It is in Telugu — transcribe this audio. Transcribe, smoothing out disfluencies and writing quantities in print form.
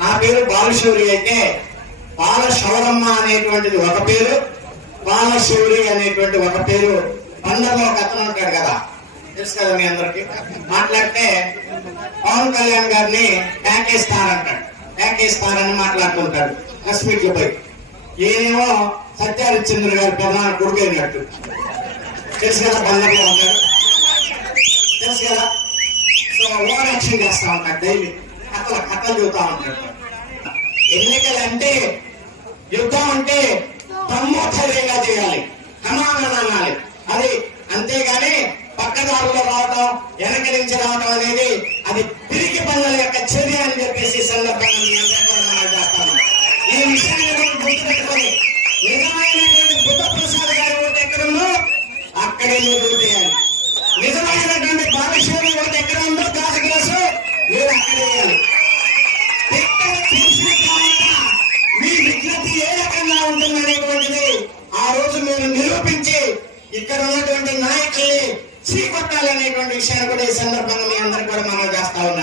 నా పేరు బాలశౌరి అయితే బాలశౌరమ్మ అనేటువంటిది ఒక పేరు, బాలశౌరి అనేటువంటి ఒక పేరు. బందర్లో ఒక అతను ఉంటాడు కదా, తెలుసు కదా మీ అందరికి. మాట్లాడితే పవన్ కళ్యాణ్ గారిని ప్యాకేస్తారంటాడు, ప్యాకేస్తారని మాట్లాడుతుంటాడు ప్రెస్ మీట్లు పోయి. ఈయనేమో సత్యహరిశ్చంద్ర గారి ప్రధాన కొడుకు అయినట్టు, తెలుసు కదా, బందర్లో ఉంటాడు, తెలుసు కదా. సో ఓవర్ యాక్షన్ చేస్తా ఉంటాడు, డైలీ కథలు చెబుతా ఉంటాడు. ఎన్నికలు అంటే, యుద్ధం అంటే దమ్ము ధైర్యంగా చేయాలి, సమానం అనాలి. అది అంతేగాని పక్కదారులో రావటం, వెనక నుంచి రావటం అనేది అది పిరికి పనుల యొక్క చర్య అని చెప్పేసి సందర్భంగా మీ అందరూ మనం చేస్తాము. ఈ విషయాన్ని గుర్తుపెట్టుకొని నిజమైనటువంటి బుద్ధ ప్రసాద్ గారి ఓటు ఎక్కడుందో అక్కడే మీరు ఓటు వేయాలి. నిజమైనటువంటి బాలశౌరి ఓటు ఎక్కడ ఉందో కాసు గ్లాసు మీరు అక్కడే వేయాలి. మీ విజ్ఞప్తి ఏ రకంగా ఉంటుందనేటువంటిది ఆ రోజు మీరు నిరూపించి ఇక్కడ ఉన్నటువంటి నాయకుల్ని చీకొట్టాలనేటువంటి విషయాన్ని కూడా ఈ సందర్భంగా మీ అందరికీ కూడా మనం చేస్తా ఉన్నాం.